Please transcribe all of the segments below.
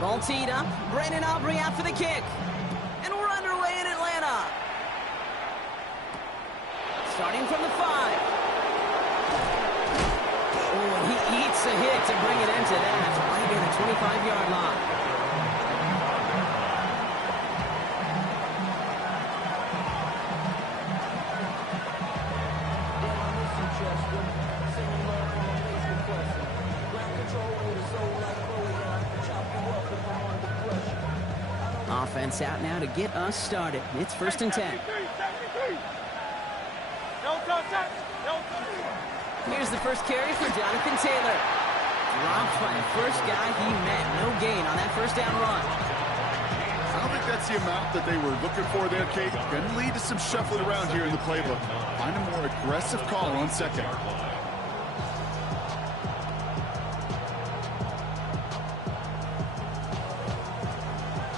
Ball teed up. Brandon Aubrey out for the kick. And we're underway in Atlanta. Starting from the 5. Oh, and he eats a hit to bring it into that. Right near the 25-yard line. Offense out now to get us started. It's 1st and 10. Here's the first carry for Jonathan Taylor. Dropped by the first guy he met. No gain on that first down run. I don't think that's the amount that they were looking for there, Kate. Going to lead to some shuffling around here in the playbook. Find a more aggressive call on second.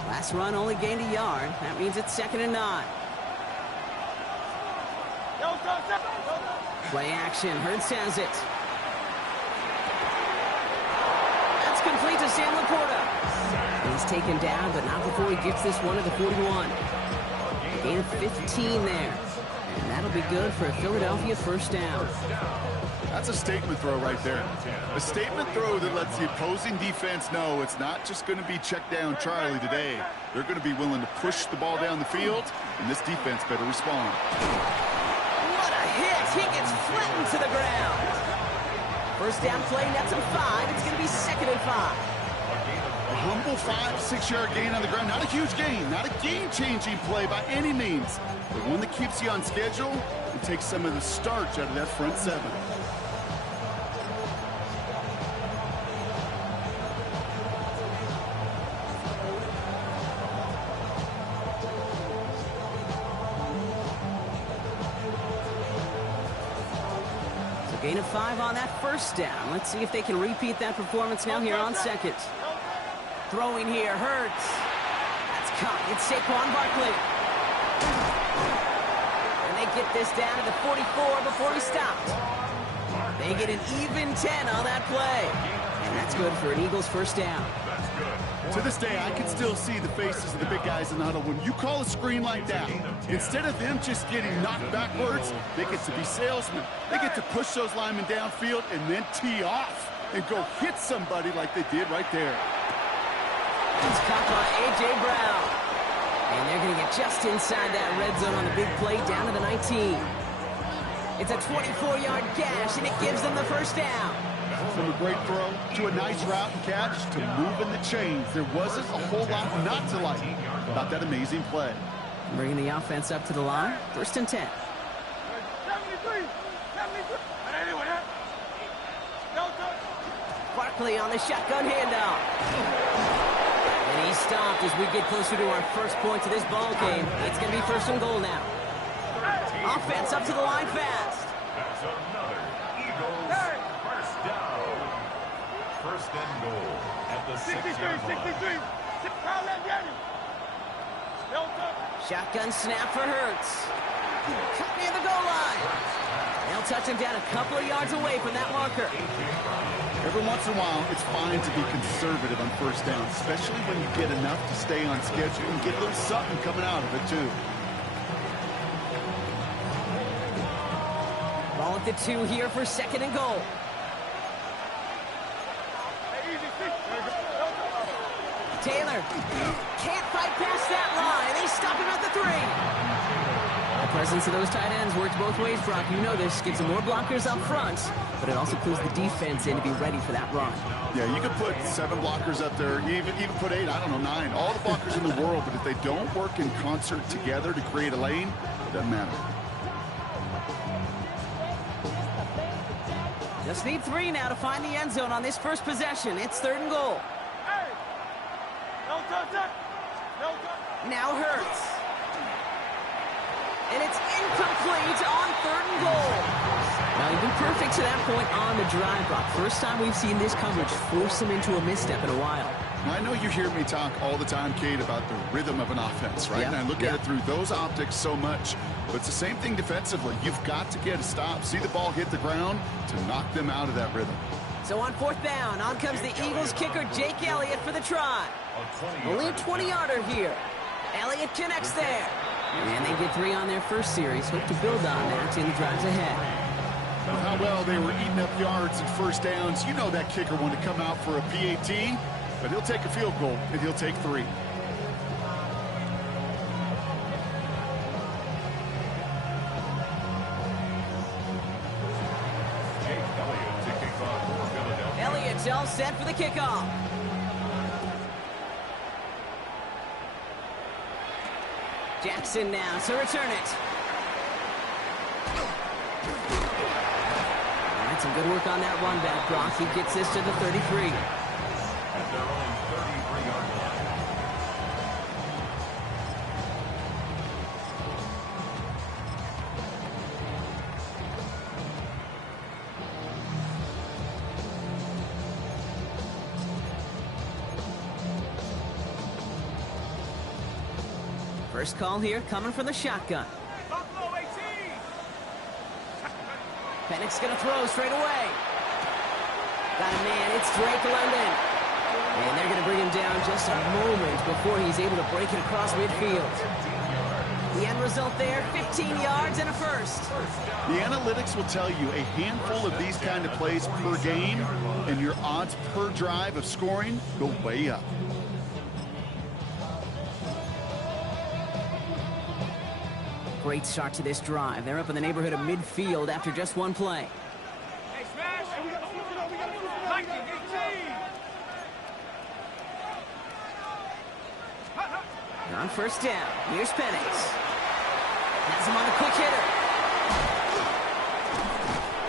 Last run only gained a yard. That means it's 2nd and 9. Play action. Hurts has it. That's complete to Sam Laporta. He's taken down, but not before he gets this one to the 41. Gain of 15 there. And that'll be good for a Philadelphia first down. That's a statement throw right there. A statement throw that lets the opposing defense know it's not just going to be check down Charlie today. They're going to be willing to push the ball down the field, and this defense better respond. What a hit! He gets flattened to the ground. First down play, nets him 5. It's going to be 2nd and 5. A humble 5 to 6 yard gain on the ground. Not a huge gain, not a game-changing play by any means, but one that keeps you on schedule and takes some of the starch out of that front 7. Gain of 5 on that first down. Let's see if they can repeat that performance now here on 2nd. Throwing here, Hurts. That's caught. It's Saquon Barkley. And they get this down to the 44 before he stopped. They get an even 10 on that play. And that's good for an Eagles first down. To this day, I can still see the faces of the big guys in the huddle. When you call a screen like that, instead of them just getting knocked backwards, they get to be salesmen. They get to push those linemen downfield and then tee off and go hit somebody like they did right there. It's caught by A.J. Brown. And they're going to get just inside that red zone on the big play down to the 19. It's a 24-yard gash, and it gives them the first down. From a great throw to a nice route and catch to moving the chains. There wasn't a whole lot not to like about that amazing play. Bringing the offense up to the line. 1st and 10. Barkley on the shotgun handoff. And he stopped as we get closer to our first points of this ball game. It's going to be 1st and goal now. Offense up to the line fast. That's another Eagles first down. 1st and goal at the 6-yard line. Shotgun snap for Hurts. Cut near the goal line. They'll touch him down a couple of yards away from that marker. Every once in a while, it's fine to be conservative on first down, especially when you get enough to stay on schedule and get a little something coming out of it, too. Ball at the 2 here for 2nd and goal. Taylor can't fight past that line. They stop him at the 3. The presence of those tight ends works both ways, Brock. You know this. Gives them more blockers up front, but it also clues the defense in to be ready for that run. Yeah, you could put 7 blockers up there, even put 8, I don't know, 9. All the blockers in the world, but if they don't work in concert together to create a lane, it doesn't matter. Just need 3 now to find the end zone on this first possession. It's 3rd and goal. Now Hurts. And it's incomplete on 3rd and goal. Now, he's been perfect to that point on the drive block. First time we've seen this coverage force him into a misstep in a while. I know you hear me talk all the time, Kate, about the rhythm of an offense, right? And I look at it through those optics so much. But it's the same thing defensively. You've got to get a stop, see the ball hit the ground to knock them out of that rhythm. So on 4th down, on comes the Eagles kicker, Jake Elliott, for the try. Only a 20-yarder here. Elliott connects there. And they get 3 on their first series. Hope to build on that in the drives ahead. With how well they were eating up yards and first downs, you know that kicker wanted to come out for a PAT, but he'll take a field goal, and he'll take 3. Elliott's all set for the kickoff. Jackson now to return it. All right, some good work on that run back, Brock. He gets this to the 33. At their own 33-yard line. First call here coming from the shotgun. Pennick's going to throw straight away. Got a man. It's Drake London. And they're going to bring him down just a moment before he's able to break it across midfield. The end result there, 15 yards and a first. The analytics will tell you a handful of these kind of plays per game, and your odds per drive of scoring go way up. Great start to this drive. They're up in the neighborhood of midfield after just one play. Hey, Smash! Hey, we got On first down, here's Penix. Has him on a quick hitter.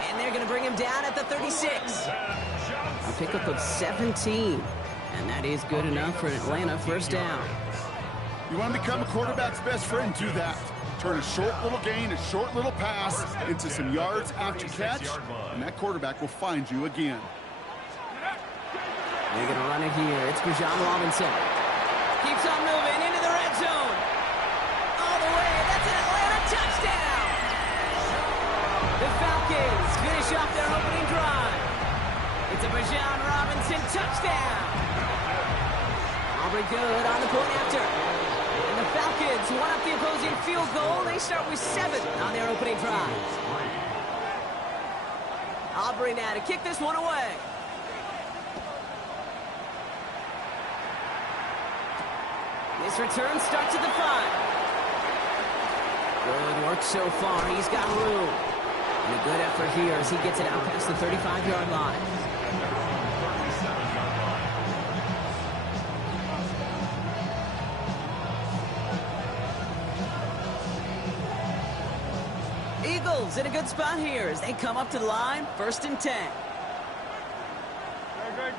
And they're going to bring him down at the 36. A pickup of 17. And that is good enough for an Atlanta first down. You want to become a quarterback's best friend, do that. Turn a short little gain, a short little pass into some yards after catch, and that quarterback will find you again. They're going to run it here. It's Bijan Robinson. Keeps on moving into the red zone. All the way. That's an Atlanta touchdown. The Falcons finish off their opening drive. It's a Bijan Robinson touchdown. Aubrey good on the point after. And the Falcons won up the opposing field goal. They start with 7 on their opening drive. Aubrey now to kick this one away. This return starts at the 5. Good work so far. He's got room. And a good effort here as he gets it out past the 35-yard line. Eagles in a good spot here as they come up to the line, 1st and 10. Good.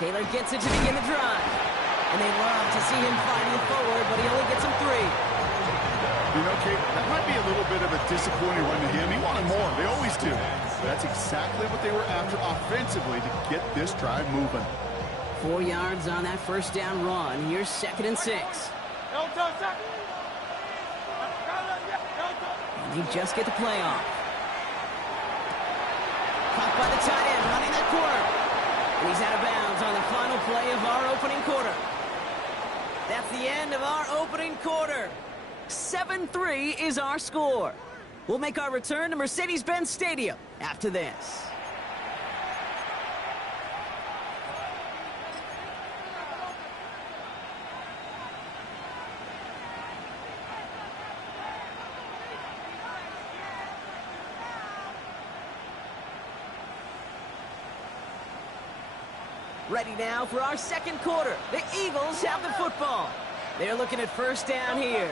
Taylor gets it to begin the drive. And they love to see him fighting forward, but he only gets him 3. You know, Kate, that might be a little bit of a disappointing run to him. He wanted more. They always do. That's exactly what they were after offensively to get this drive moving. 4 yards on that first down run. Here's 2nd and 6. And they just get the play off. Caught by the tight end, running that corner. And he's out of bounds on the final play of our opening quarter. That's the end of our opening quarter. 7-3 is our score. We'll make our return to Mercedes-Benz Stadium after this. Ready now for our second quarter. The Eagles have the football. They're looking at first down here.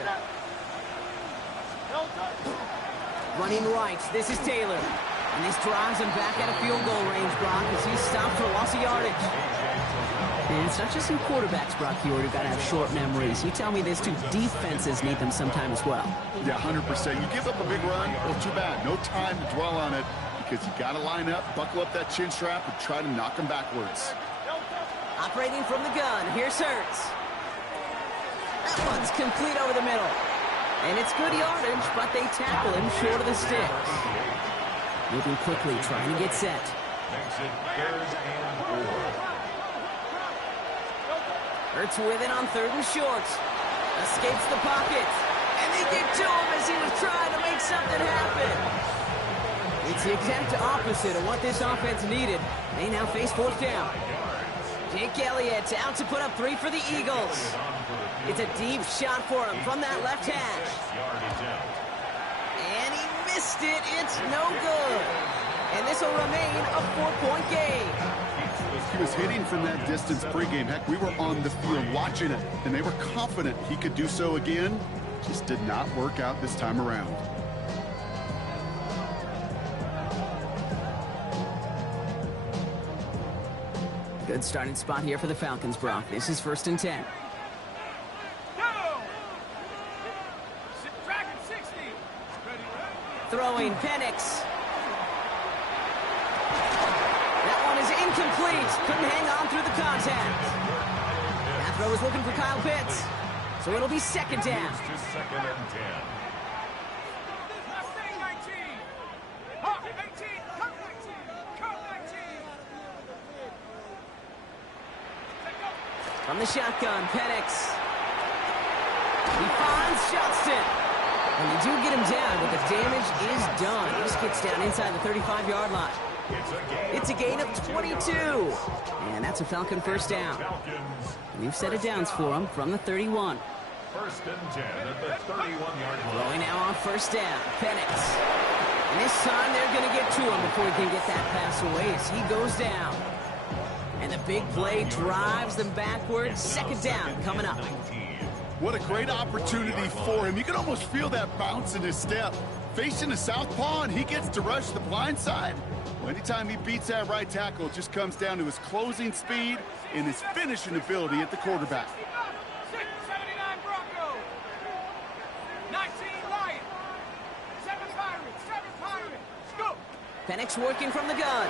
Running right, this is Taylor. And this drives him back at a field goal range, Brock, as he's stopped for loss of yardage. And it's not just in quarterbacks, Brock, who've got to have short memories. You tell me this too, defenses need them sometime as well. Yeah, 100%. You give up a big run, well, too bad. No time to dwell on it because you got to line up, buckle up that chin strap, and try to knock them backwards. Operating from the gun, here's Hurts. That one's complete over the middle. And it's good yardage, but they tackle him short of the sticks. Moving quickly, trying to get set. Makes it 3rd and 4. Hurts with it on 3rd and short. Escapes the pocket. And they get to him as he was trying to make something happen. It's the exact opposite of what this offense needed. They now face 4th down. Jake Elliott out to put up 3 for the Eagles. It's a deep shot for him from that left hash. And he missed it. It's no good. And this will remain a 4-point game. He was hitting from that distance pregame. Heck, we were on the field watching it, and they were confident he could do so again. Just did not work out this time around. Good starting spot here for the Falcons, Brock. This is 1st and 10. Throwing Penix. That one is incomplete. Couldn't hang on through the contact. That throw is looking for Kyle Pitts. So it'll be 2nd down. Just 2nd and 10. From the shotgun, Penix. He finds Johnston. And they do get him down, but the damage is done. He just gets down inside the 35-yard line. It's a gain of 22. And that's a Falcon 1st down. We've set it downs for him from the 31. 1st and 10 at the 31-yard line. Throwing now on 1st down, Penix. And this time they're going to get to him before he can get that pass away as he goes down. And the big play drives them backwards. 2nd down coming up. What a great opportunity for him. You can almost feel that bounce in his step. Facing the southpaw, and he gets to rush the blind side. Well, anytime he beats that right tackle, it just comes down to his closing speed and his finishing ability at the quarterback. 79 Bronco. 19 Lion. 7 Pirates. 7 Pirates. Scoop. Penix working from the gun.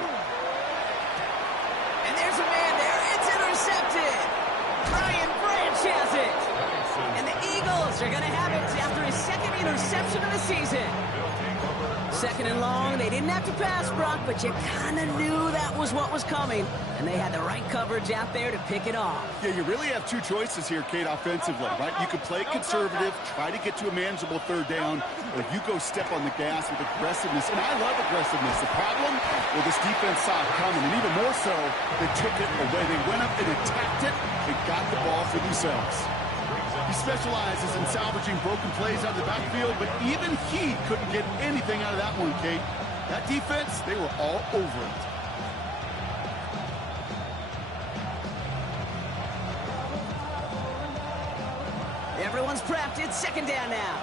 And there's a man there. It's intercepted. Brian Branch has it. And the Eagles are going to have it after his 2nd interception of the season. 2nd and long. They didn't have to pass, Brock, but you kind of knew that was what was coming. And they had the right coverage out there to pick it off. Yeah, you really have 2 choices here, Kate, offensively, right? You could play conservative, try to get to a manageable 3rd down, or you go step on the gas with aggressiveness. And I love aggressiveness. The problem, well, this defense saw it coming, and even more so, they took it away. They went up and attacked it and got the ball for themselves. He specializes in salvaging broken plays out of the backfield, but even he couldn't get anything out of that one, Kate. That defense, they were all over it. Everyone's prepped. It's 2nd down now.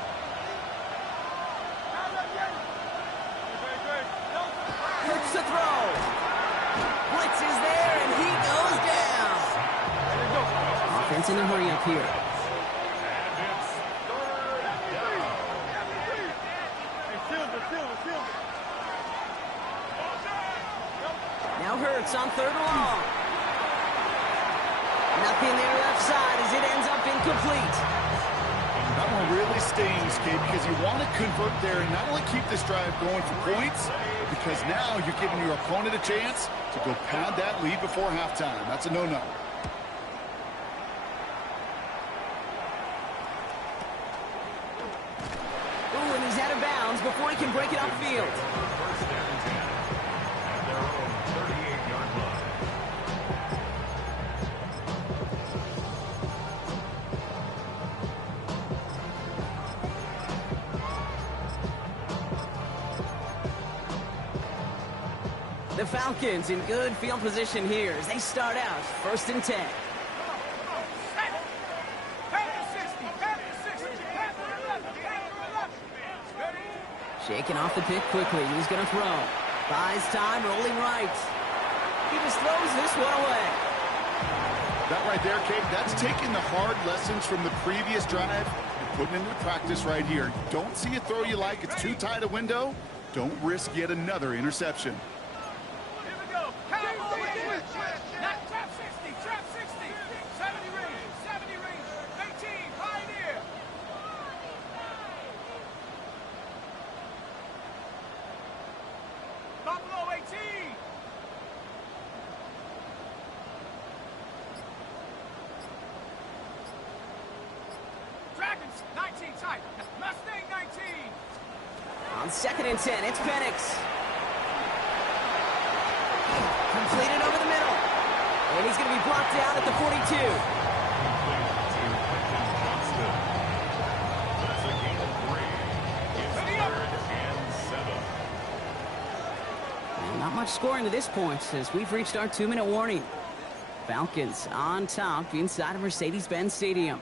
Hurts to throw. Blitz is there, and he goes down. Offense in a hurry up here. Now Hurts on 3rd and long. Nothing there left side as it ends up incomplete. That one really stings, Kate, because you want to convert there and not only keep this drive going for points, because now you're giving your opponent a chance to go pad that lead before halftime. That's a no-no. Ooh, and he's out of bounds before he can break it upfield. 1st and 10 at their own 38-yard line. The Falcons in good field position here as they start out 1st and 10. Shaking off the pick quickly. He's going to throw. Buys time, rolling right. He just throws this one away. That right there, Kate, that's taking the hard lessons from the previous drive and putting into practice right here. You don't see a throw you like, it's too tight a window. Don't risk yet another interception. Here we go. Not trap 60, trap 60. 19, side. Mustang 19. On 2nd and 10, it's Penix. Completed over the middle. And he's going to be blocked down at the 42. That's a gain of 3. It's 3rd and 7. And not much scoring to this point as we've reached our 2-minute warning. Falcons on top inside of Mercedes-Benz Stadium.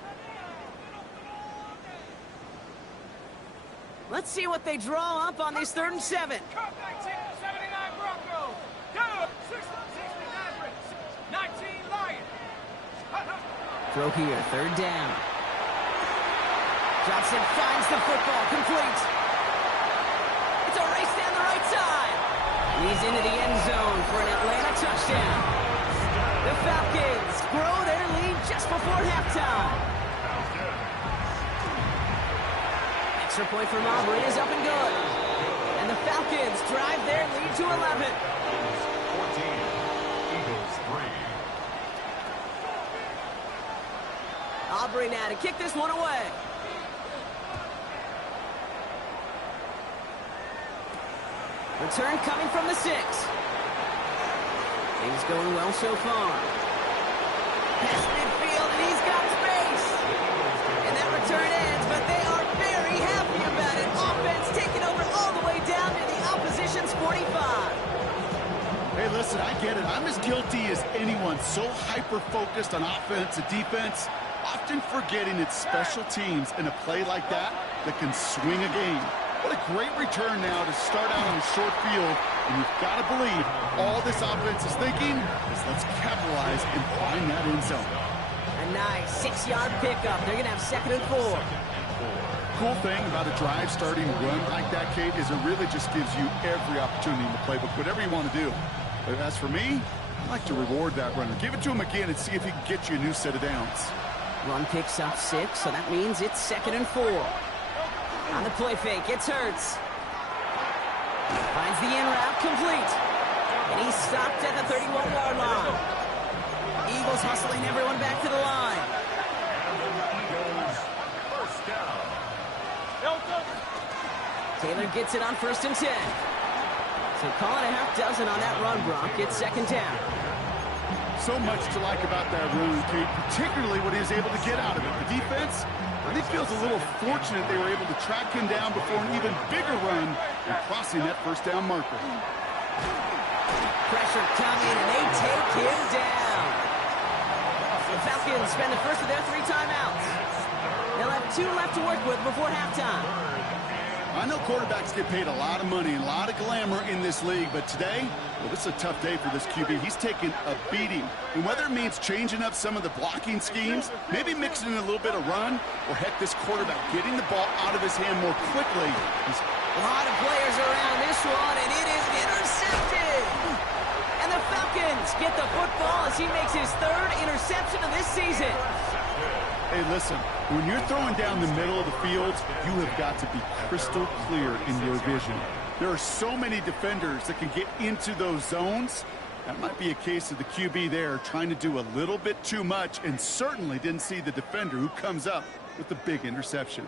Let's see what they draw up on this 3rd and 7. Cup 19, 79 Broncos. Go, 69, 19 Lions. Throw here, 3rd down. Johnson finds the football, complete. It's a race down the right side. And he's into the end zone for an Atlanta touchdown. The Falcons grow their lead just before halftime. Extra point from Aubrey is up and good. And the Falcons drive their lead to 11. 14. Eagles 3. Aubrey now to kick this one away. Return coming from the 6. Things going well so far. Pass midfield, and he's got space. And that return ends, but they are very happy about it. Offense taking over all the way down to the opposition's 45. Hey, listen, I get it. I'm as guilty as anyone. So hyper-focused on offense and defense, often forgetting it's special teams in a play like that can swing a game. What a great return now to start out on the short field. And you've got to believe all this offense is thinking is let's capitalize and find that end zone. A nice 6-yard pickup. They're going to have 2nd and 4. Cool thing about a drive starting run like that, Kate, is it really just gives you every opportunity in the playbook, whatever you want to do. But as for me, I like to reward that runner. Give it to him again and see if he can get you a new set of downs. Run picks up 6, so that means it's 2nd and 4. On the play fake, it's Hurts. Finds the in route, complete. And he's stopped at the 31-yard line. Eagles hustling everyone back to the line. Eagles first down. Taylor gets it on 1st and 10. So call it a half dozen on that run, Brock. It's 2nd down. So much to like about that run, Kate, particularly what he was able to get out of it. The defense, I think, feels a little fortunate they were able to track him down before an even bigger run and crossing that 1st down marker. Pressure coming, and they take him down. The Falcons spend the first of their 3 timeouts. They'll have 2 left to work with before halftime. I know quarterbacks get paid a lot of money and a lot of glamour in this league, but today, well, this is a tough day for this QB. He's taking a beating. And whether it means changing up some of the blocking schemes, maybe mixing in a little bit of run, or heck, this quarterback getting the ball out of his hand more quickly. A lot of players around this one, and it is intercepted. And the Falcons get the football as he makes his 3rd interception of this season. Hey, listen, when you're throwing down the middle of the field, you have got to be crystal clear in your vision. There are so many defenders that can get into those zones. That might be a case of the QB there trying to do a little bit too much and certainly didn't see the defender who comes up with the big interception.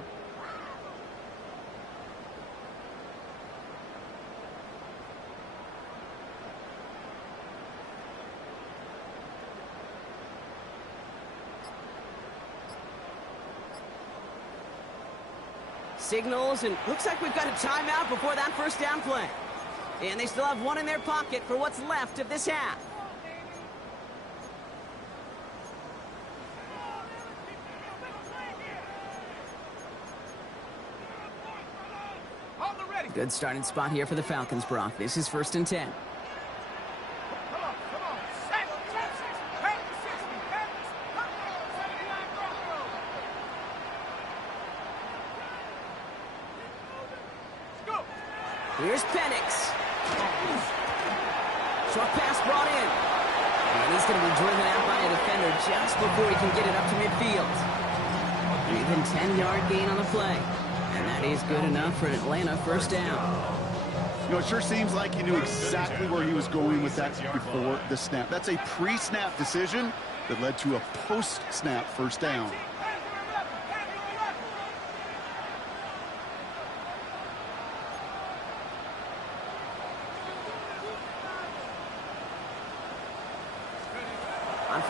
Signals, and looks like we've got a timeout before that 1st down play. And they still have 1 in their pocket for what's left of this half. Good starting spot here for the Falcons, Brock. This is 1st and 10. Come on. Set. Head to 60. Head to 79 Broncos. Let's go. Here's Penix. Short pass brought in. And he's going to be driven out by a defender just before he can get it up to midfield. An even 10-yard gain on the play. And that is good enough for an Atlanta 1st down. You know, it sure seems like he knew exactly where he was going with that before the snap. That's a pre-snap decision that led to a post-snap 1st down.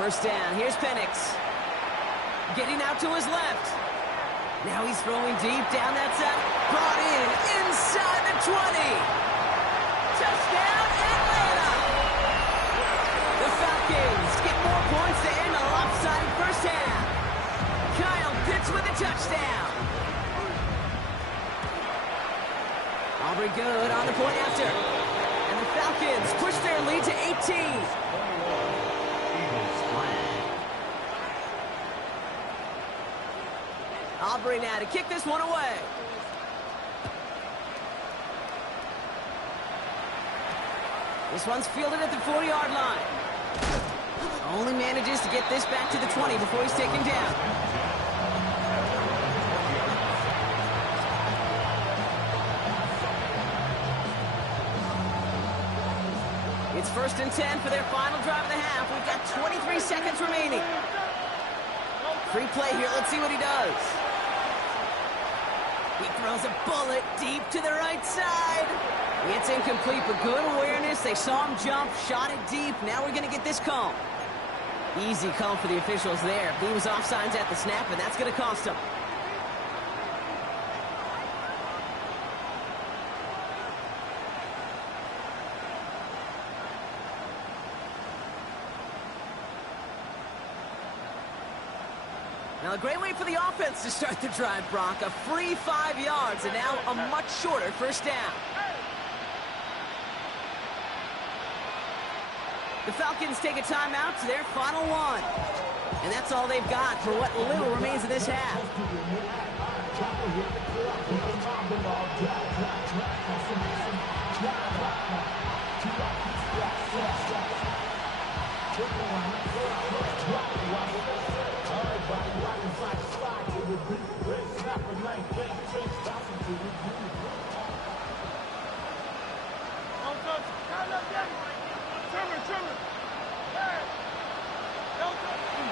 first down. Here's Penix. Getting out to his left. Now he's throwing deep down that side. Brought in inside the 20. Touchdown, Atlanta! The Falcons get more points to end a lopsided first half. Kyle Pitts with a touchdown. Aubrey good on the point after. And the Falcons push their lead to 18. Aubrey now to kick this one away. This one's fielded at the 40-yard line. Only manages to get this back to the 20 before he's taken down. It's 1st and 10 for their final drive of the half. We've got 23 seconds remaining. Free play here. Let's see what he does. He throws a bullet deep to the right side. It's incomplete, but good awareness. They saw him jump, shot it deep. Now we're going to get this call. Easy call for the officials there. He was offsides at the snap, and that's going to cost him. Now, a great way for the offense to start the drive, Brock. A free 5 yards, and now a much shorter first down. The Falcons take a timeout to their final one. And that's all they've got for what little remains of this half.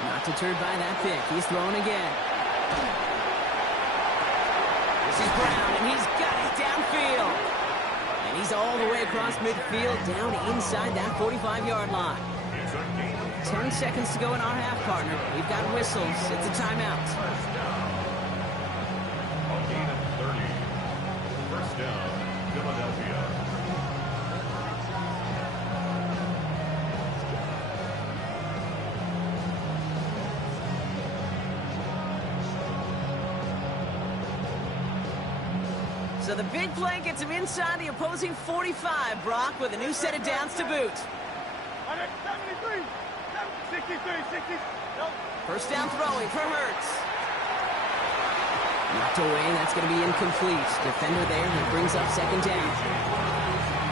Not deterred by that pick. He's throwing again. This is Brown, and he's got it downfield. And he's all the way across midfield, down inside that 45-yard line. 10 seconds to go in our half, partner. We've got whistles. It's a timeout. A gain of 30. First down, Philadelphia. So the big play gets him inside the opposing 45, Brock, with a new set of downs to boot. 73, 63, 60. Nope. First down throwing for Hurts. Knocked away, that's going to be incomplete. Defender there that brings up second down.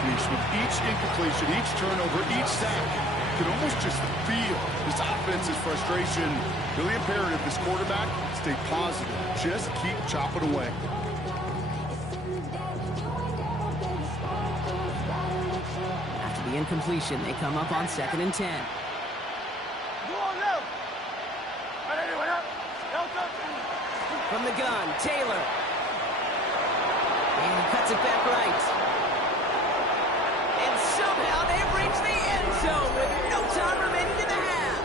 With each incompletion, each turnover, each sack, you can almost just feel this offense's frustration. Really imperative, this quarterback, stay positive. Just keep chopping away. After the incompletion, they come up on 2nd and 10. From the gun, Taylor. And he cuts it back right. And somehow they've reached the end zone with no time remaining in the half.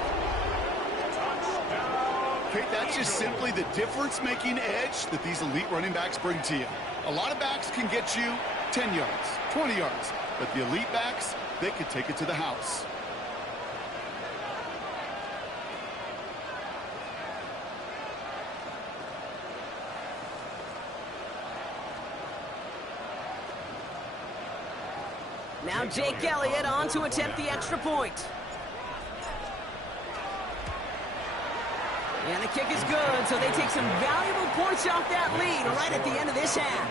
Okay, that's just simply the difference-making edge that these elite running backs bring to you. A lot of backs can get you 10 yards, 20 yards, but the elite backs, they could take it to the house. Now Jake Elliott on to attempt the extra point. And the kick is good, so they take some valuable points off that lead right at the end of this half.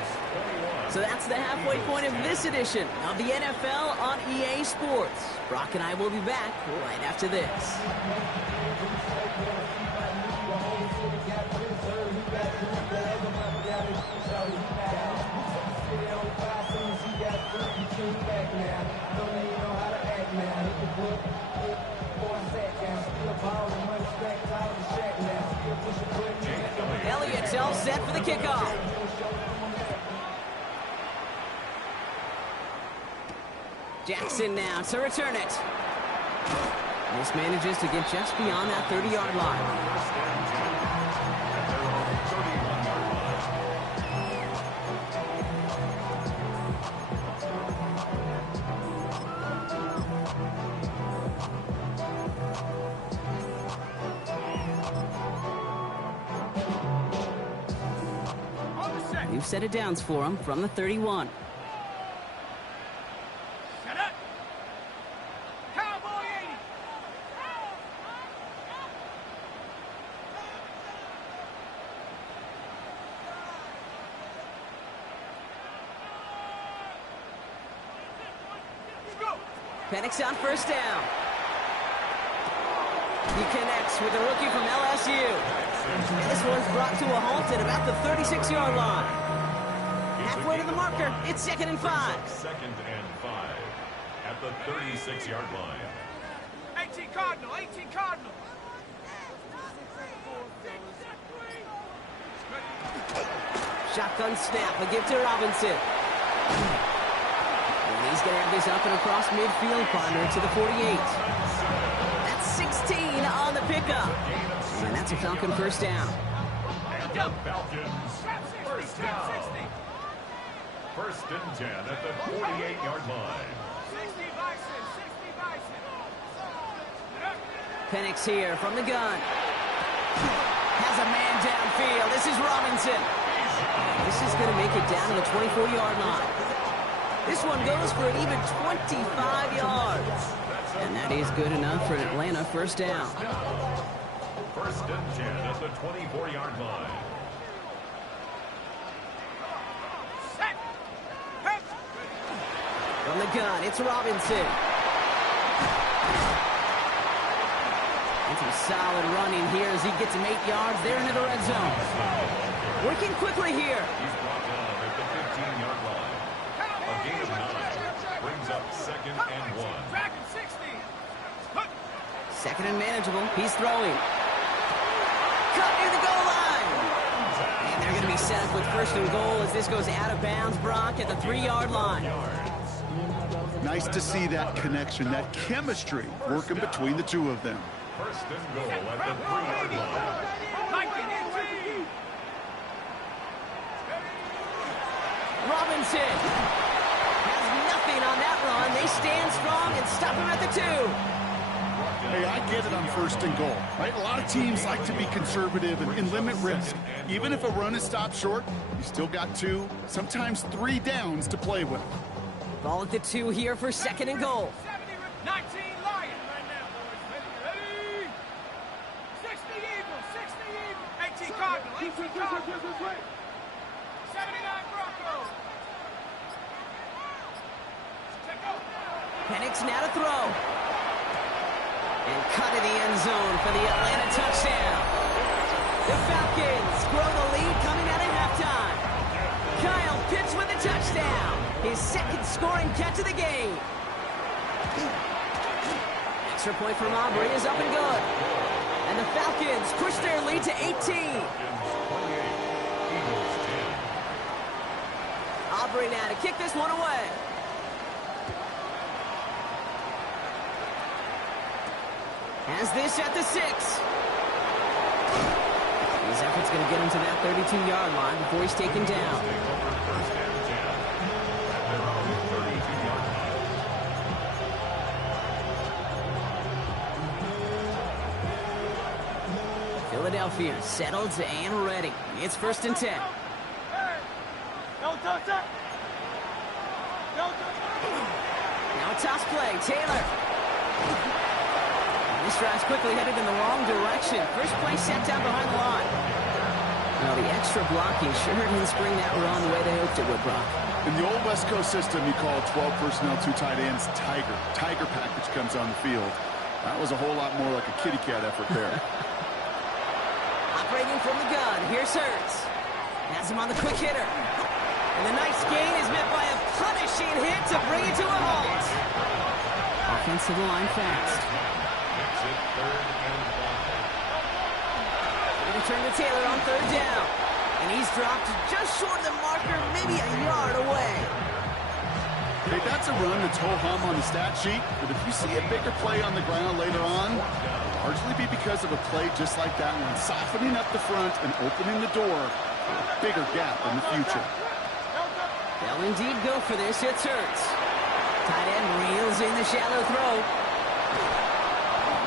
So that's the halfway point of this edition of the NFL on EA Sports. Brock and I will be back right after this. Elliott's all set for the kickoff. Jackson now to return it. This manages to get just beyond that 30-yard line. First and 10 at their own 31-yard line. On the set. New set of downs for him from the 31. Set up. Cowboy 80. Let's go. Penix on first down. He connects with the rookie from LSU. And this one's brought to a halt at about the 36-yard line. Halfway to the marker, it's 2nd and 5. Second and 5 at the 36-yard line. 18 Cardinal, 18 Cardinal. Shotgun snap, a give to Robinson. And he's going to have this up and across midfield, partner to the 48. That's 16 on the pickup. And that's a Falcon first down. And the Falcons first down. First and 10 at the 48-yard line. 60 Bison, 60 Bison. Penix here from the gun. Has a man downfield. This is Robinson. This is going to make it down to the 24-yard line. This one goes for an even 25 yards. And that is good enough for an Atlanta first down. First and 10 at the 24-yard line. Set. Hit. From the gun, it's Robinson. And some solid running here as he gets him 8 yards there into the red zone. Working quickly here. He's brought down at the 15-yard line. A gain of 9 brings up 2nd and 1. Dragon 60. Hook. 2nd and manageable. He's throwing. Cut near the goal line. And they're going to be set up with 1st and goal as this goes out of bounds, Brock, at the 3-yard line. Nice to see that connection, that chemistry working between the two of them. First and goal at the 3-yard line. Robinson has nothing on that run. They stand strong and stop him at the 2. Hey, I get it on 1st and goal, right? A lot of teams like to be conservative and limit risk. Even if a run is stopped short, you still got 2, sometimes 3 downs to play with. Ball at the 2 here for 2nd and goal. 19 Lion. Right now, boys. Ready? 60 Eagles, 60 Eagles. 18 Cardinal, 18 Cardinal. 79 Broncos. Take over. Penix now to throw. And cut in the end zone for the Atlanta touchdown. The Falcons grow the lead coming out of halftime. Kyle Pitts with the touchdown. His 2nd scoring catch of the game. Extra point from Aubrey is up and good. And the Falcons push their lead to 18. 28, Eagles 10. Aubrey now to kick this one away. Has this at the 6. His effort's going to get him to that 32-yard line before he's taken down. First and 10 at their own 32-yard line. Philadelphia settled and ready. It's 1st and 10. Don't touch that. Don't touch that. Now a toss play. Taylor. This drive's quickly headed in the wrong direction. First play set down behind the line. Now the extra blocking sure didn't spring that run the way they hoped it would, Brock. In the old West Coast system, you call 12 personnel, 2 tight ends, Tiger. Tiger package comes on the field. That was a whole lot more like a kitty cat effort there. Operating from the gun. Here's Hurts. Has him on the quick hitter. And the nice gain is met by a punishing hit to bring it to a halt. Offensive line fast. Makes it 3rd and 5. Going to turn to Taylor on 3rd down. And he's dropped just short of the marker, maybe a yard away. Hey, that's a run that's ho-hum on the stat sheet, but if you see a bigger play on the ground later on, it'll largely be because of a play just like that one, softening up the front and opening the door for a bigger gap in the future. They'll indeed go for this. It's Hurts. Tight end reels in the shallow throw.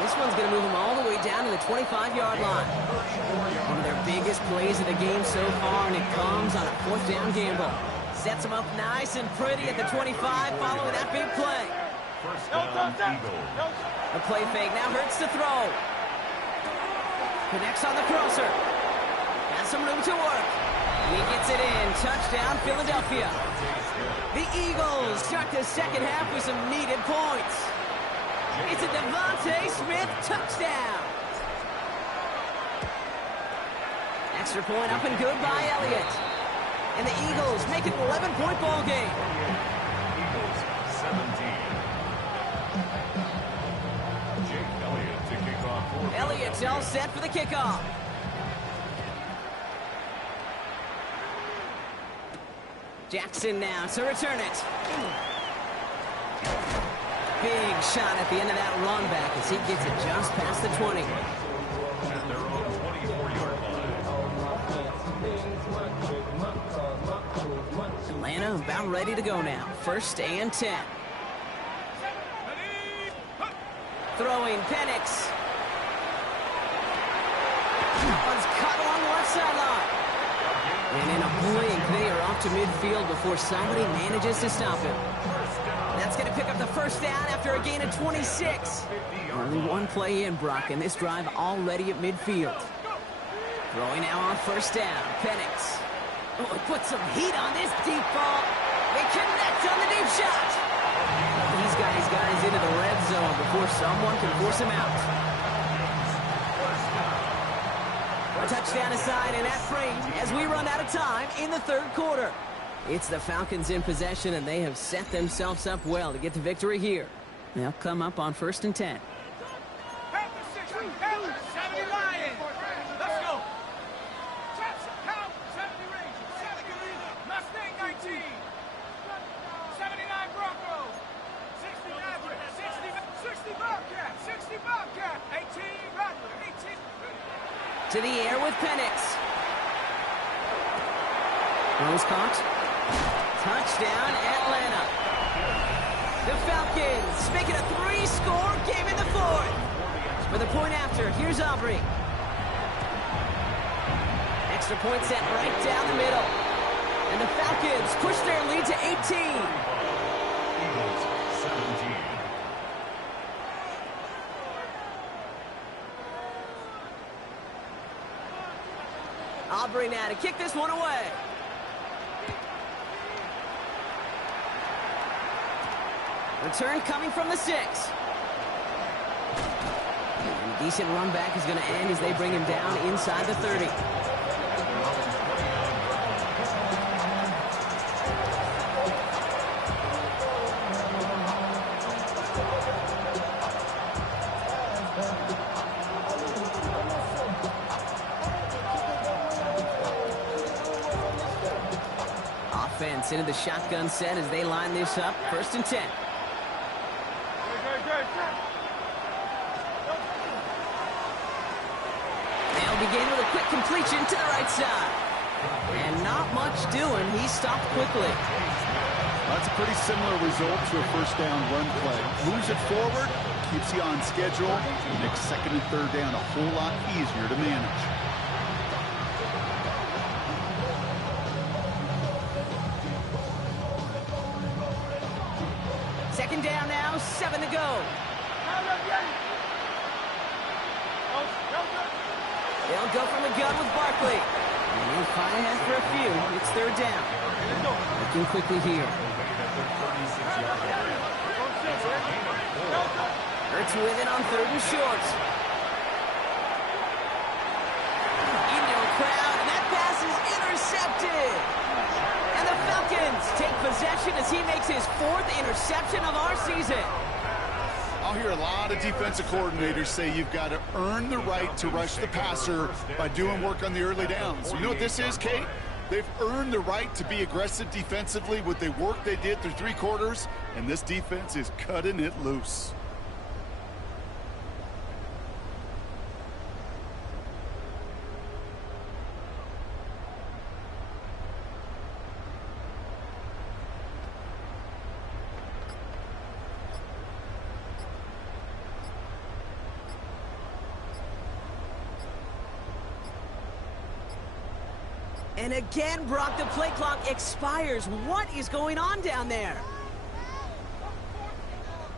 This one's going to move him all the way down to the 25-yard line. One of their biggest plays of the game so far, and it comes on a 4th down gamble. Sets him up nice and pretty at the 25 following that big play. First down, Eagles. A play fake now Hurts to throw. Connects on the crosser. Has some room to work. And he gets it in. Touchdown, Philadelphia. The Eagles start the second half with some needed points. It's a Devontae Smith touchdown. Extra point up and good by Elliott. And the Eagles make it an 11-point ball game. Eagles 17. Jake Elliott to kick off. Elliott's all set for the kickoff. Jackson now to return it. Big shot at the end of that run back as he gets it just past the 20. At their own 24-yard line. Atlanta about ready to go now. 1st and 10. Throwing Penix. One's cut along the left sideline. And in a blink, they are off to midfield before somebody manages to stop him. That's going to pick up the 1st down after a gain of 26. Only one play in, Brock, and this drive already at midfield. Throwing now on 1st down. Penix. Oh, he put some heat on this deep ball. They connect on the deep shot. He's got his guys into the red zone before someone can force him out. A touchdown aside and at frame as we run out of time in the 3rd quarter. It's the Falcons in possession, and they have set themselves up well to get the victory here. They'll come up on 1st and 10. Panther 60, Panther 70 Lions. Let's go. Chaps, Pound 70 Rangers, 70 Mustang 19, 79 Broncos, 60 Maverick, 60 Bobcat, 60 Bobcat, 18 Rattler, 18. To the air with Penix. Rose caught. Touchdown, Atlanta. The Falcons make it a 3-score game in the 4th. For the point after, here's Aubrey. Extra point set right down the middle. And the Falcons push their lead to 18. Eagles 17. Aubrey now to kick this one away. Return coming from the 6. And a decent run back is going to end as they bring him down inside the 30. Offense into the shotgun set as they line this up. 1st and 10. They'll begin with a quick completion to the right side. And not much doing. He stopped quickly. That's a pretty similar result to a 1st down run play. Moves it forward, keeps you on schedule, makes 2nd and 3rd down a whole lot easier to manage. Second down now, 7 to go. They'll go from the gun with Barkley. And he'll find ahead for a few. It's 3rd down. Looking quickly here. Hurts with it on 3rd and short. Into a crowd, and that pass is intercepted. And the Falcons take possession as he makes his 4th interception of our season. I'll hear a lot of defensive coordinators say you've got to earn the right to rush the passer by doing work on the early downs. You know what this is, Kate? They've earned the right to be aggressive defensively with the work they did through 3 quarters, and this defense is cutting it loose. And again, Brock, the play clock expires. What is going on down there?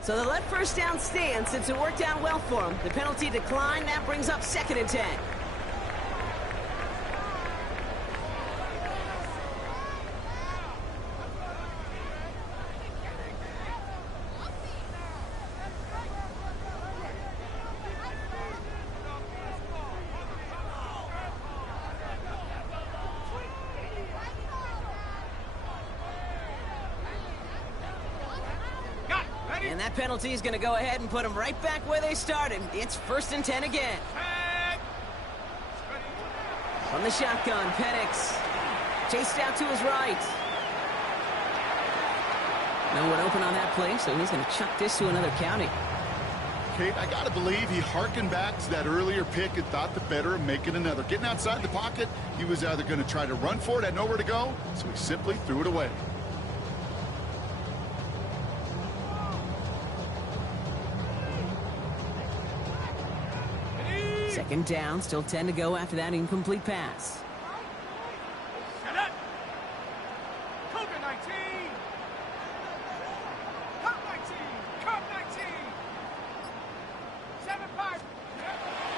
So they'll let first down stand since it worked out well for them. The penalty declined. That brings up 2nd and 10. And that penalty is going to go ahead and put them right back where they started. It's 1st and 10 again. From the shotgun, Penix chased out to his right. No one open on that play, so he's going to chuck this to another county. Kate, I got to believe he hearkened back to that earlier pick and thought the better of making another. Getting outside the pocket, he was either going to try to run for it, had nowhere to go, so he simply threw it away. Second down, still 10 to go after that incomplete pass. Set up. Cougar 19. Cup 19. Cup 19. 7-5.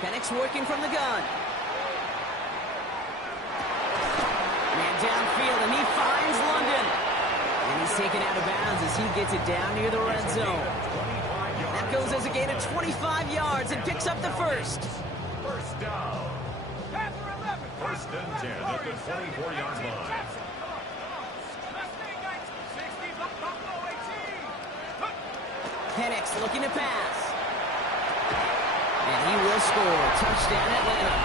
Penix working from the gun. Man downfield, and he finds London. And he's taken out of bounds as he gets it down near the red zone. That goes as a gain of 25 yards and picks up the first. First down. Panther 11. 1st and 10 at the 24-yard line. Mustang 19. 60. Buffalo 18. Penix looking to pass. And he will score. Touchdown, Atlanta.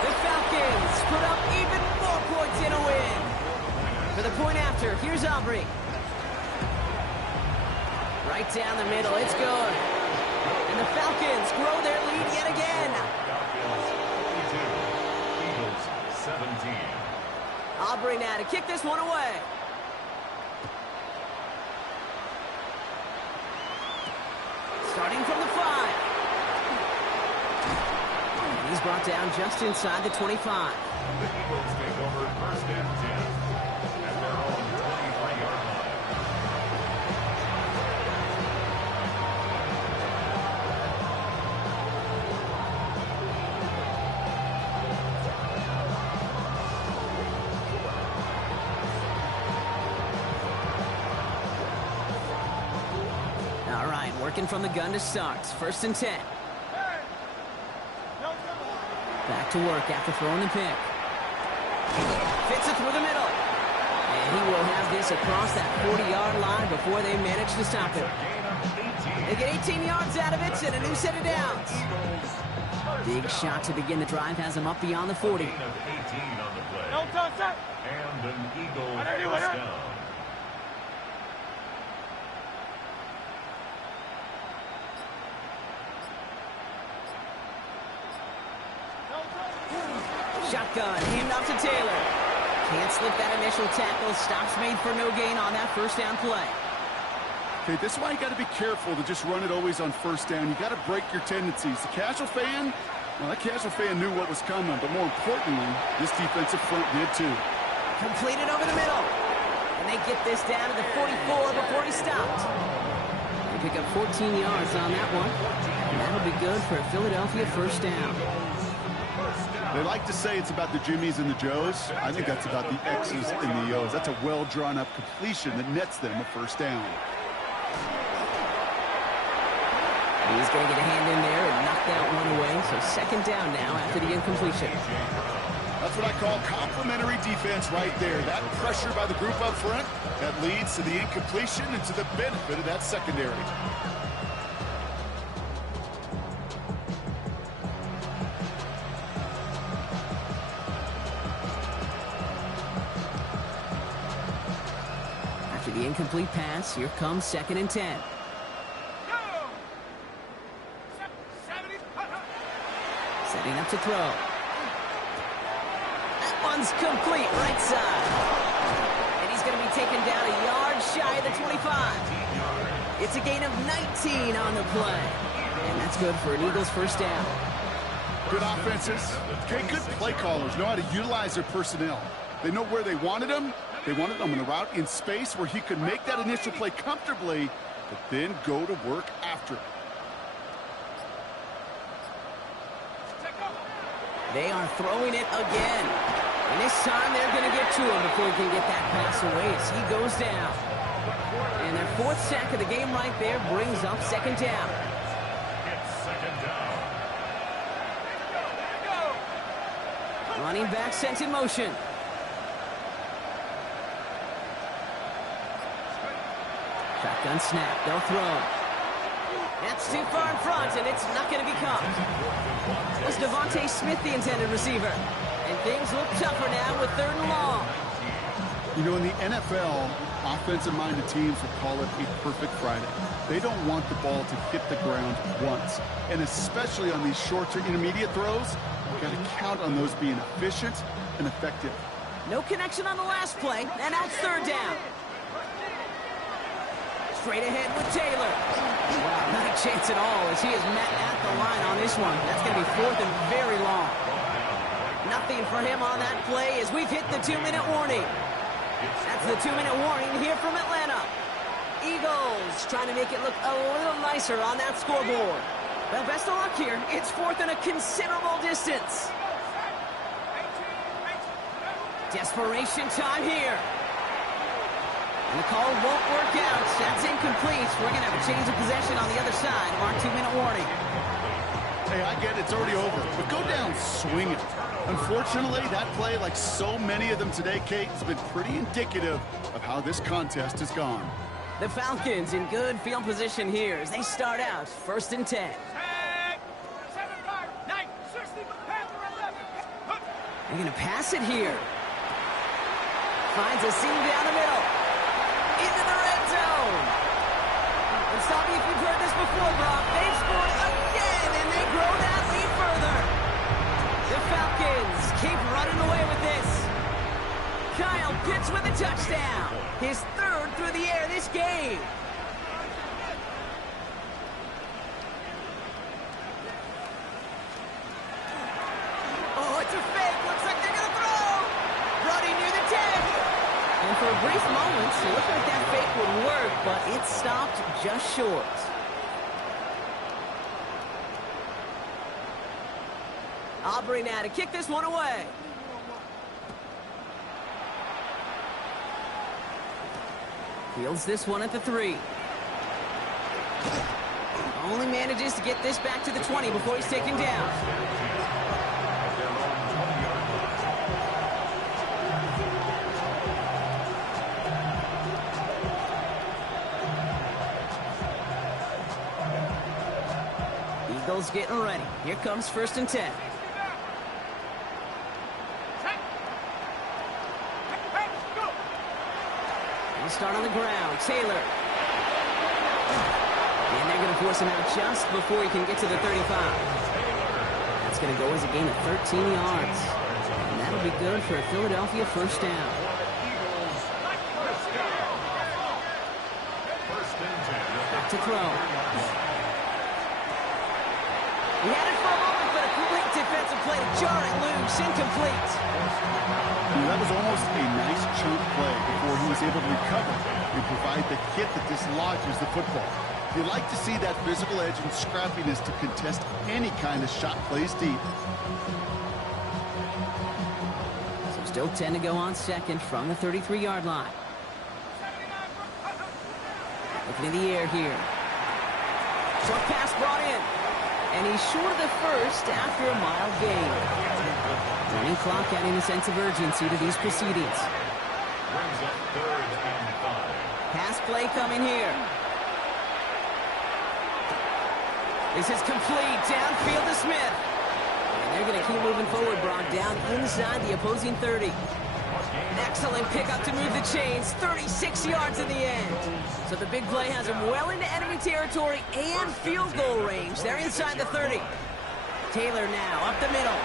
The Falcons put up even more points in a win. For the point after, here's Aubrey. Right down the middle, it's good. And the Falcons grow their lead yet again. Falcons 42, Eagles 17. Aubrey now to kick this one away. Starting from the 5. And he's brought down just inside the 25. The Eagles take over 1st and 10 at their own 23-yard line. All right, working from the gun to start. 1st and 10. Back to work after throwing the pick. Fits it through the middle. And he will have this across that 40-yard line before they manage to stop him. They get 18 yards out of it and a new set of downs. Big shot to begin the drive has him up beyond the 40. Gain of 18 on the play. No touch that. And an Eagle first down. Shotgun, hand off to Taylor. Can't slip that initial tackle. Stops made for no gain on that first down play. Okay, this is why you got to be careful to just run it always on first down. You got to break your tendencies. The casual fan, well, that casual fan knew what was coming, but more importantly, this defensive front did too. Completed over the middle. And they get this down to the 44 before he stopped. They pick up 14 yards on that one. And that'll be good for a Philadelphia first down. They like to say it's about the Jimmies and the Joes. I think that's about the X's and the O's. That's a well-drawn-up completion that nets them a first down. He's going to get a hand in there and knock that one away. So 2nd down now after the incompletion. That's what I call complementary defense right there. That pressure by the group up front, that leads to the incompletion and to the benefit of that secondary. The incomplete pass. Here comes 2nd and 10. Setting up to throw. That one's complete, right side. And he's going to be taken down a yard shy of the 25. It's a gain of 19 on the play. And that's good for an Eagles first down. Good offenses. Okay, good play callers know how to utilize their personnel. They know where they wanted him. They wanted him in a route in space where he could make that initial play comfortably, but then go to work after it. They are throwing it again. And this time they're going to get to him before he can get that pass away as he goes down. And their 4th sack of the game right there brings up 2nd down. It's 2nd down. Running back sent in motion. Shotgun snap. They'll throw. That's too far in front, and it's not going to be caught. Was Devontae Smith the intended receiver? And things look tougher now with 3rd and long. You know, in the NFL, offensive-minded teams will call it a perfect Friday. They don't want the ball to hit the ground once. And especially on these short to intermediate throws, you've got to count on those being efficient and effective. No connection on the last play, and now it's 3rd down. Straight ahead with Taylor. Wow, not a chance at all as he is met at the line on this one. That's going to be 4th and very long. Nothing for him on that play as we've hit the 2-minute warning. That's the 2-minute warning here from Atlanta. Eagles trying to make it look a little nicer on that scoreboard. Well, best of luck here. It's 4th and a considerable distance. Desperation time here. And the call won't work out. That's incomplete. We're going to have a change of possession on the other side of our 2-minute warning. Hey, I get it. It's already over. But go down swinging. Unfortunately, that play, like so many of them today, Kate, has been pretty indicative of how this contest has gone. The Falcons in good field position here as they start out 1st and 10. They're going to pass it here. Finds a seam down the middle. Into the red zone. And stop me if you've heard this before, Brock. They've scored again, and they grow that lead further. The Falcons keep running away with this. Kyle Pitts with a touchdown. His 3rd through the air this game. Oh, it's a fake. Looks like they're going to throw. Brody near the 10. And for a brief moment, it looked like that fake would work, but it stopped just short. Aubrey now to kick this one away. Fields this one at the 3. Only manages to get this back to the 20 before he's taken down. Eagles getting ready. Here comes 1st and 10. They'll start on the ground. Taylor. And they're going to force him out just before he can get to the 35. That's going to go as a gain of 13 yards. And that'll be good for a Philadelphia first down. Back to throw. He had it for a moment, but a complete defensive play to jar it loose. Incomplete. That was almost a nice chunk play before he was able to recover and provide the hit that dislodges the football. You like to see that physical edge and scrappiness to contest any kind of shot plays deep. So still 10 to go on 2nd from the 33-yard line. Looking in the air here. Short pass brought in. And he's short of the 1st after a mild gain. Running clock adding a sense of urgency to these proceedings. Brings up 3rd and 5. Pass play coming here. This is complete. Downfield to Smith. And they're going to keep moving forward, Brock, down inside the opposing 30. An excellent pickup to move the chains. 36 yards in the end. So the big play has him well into enemy territory and field goal range. They're inside the 30. Taylor now up the middle.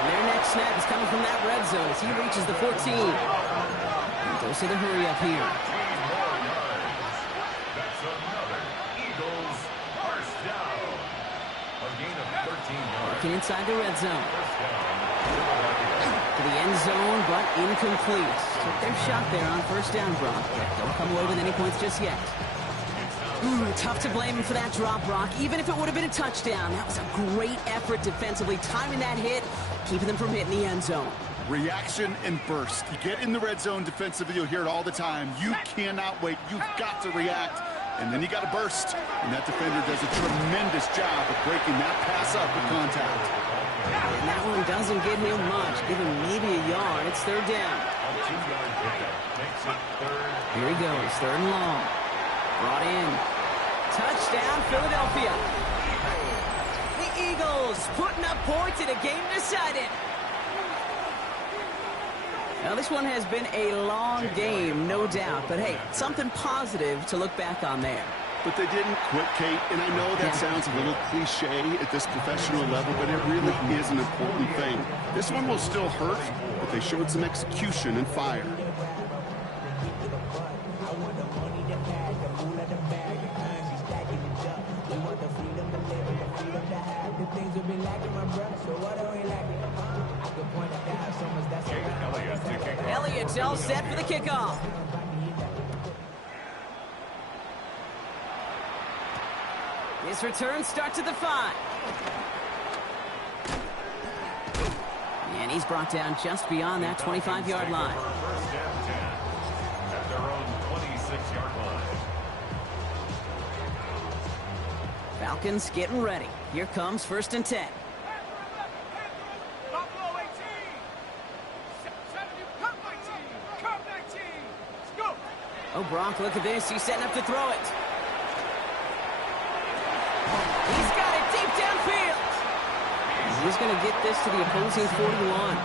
And their next snap is coming from that red zone as he reaches the 14. And goes to the hurry up here. That's another Eagles first down. A gain of 13 yards. Working inside the red zone. First down. To the end zone, but incomplete. Took their shot there on first down, Brock. But don't come away with any points just yet. Tough to blame him for that drop, Brock. Even if it would have been a touchdown, that was a great effort defensively, timing that hit, keeping them from hitting the end zone. Reaction and burst. You get in the red zone defensively, you'll hear it all the time. You cannot wait. You've got to react. And then you got to burst. And that defender does a tremendous job of breaking that pass up with contact. And that one doesn't get him much. Give him maybe a yard. It's third down. A 2-yard pickup makes it third. Here he goes, third and long. Brought in. Touchdown, Philadelphia. The Eagles putting up points in a game decided. Now, this one has been a long game, no doubt. But, hey, something positive to look back on there. But they didn't quit, Kate, and I know that sounds a little cliche at this professional level, but it really is an important thing. This one will still hurt, but they showed some execution and fire. Elliott's all set for the kickoff. His return starts at the 5. And he's brought down just beyond that 25-yard line. First down 10 at their own 26-yard line. Falcons getting ready. Here comes first and 10. Buffalo 18. 70, come 19. Come 19. Let's go. Oh, Brock, look at this. He's setting up to throw it. He's got it deep downfield. He's going to get this to the opposing 41.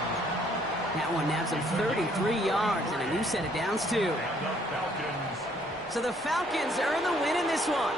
That one nabs him 33 yards and a new set of downs, too. So the Falcons earn the win in this one.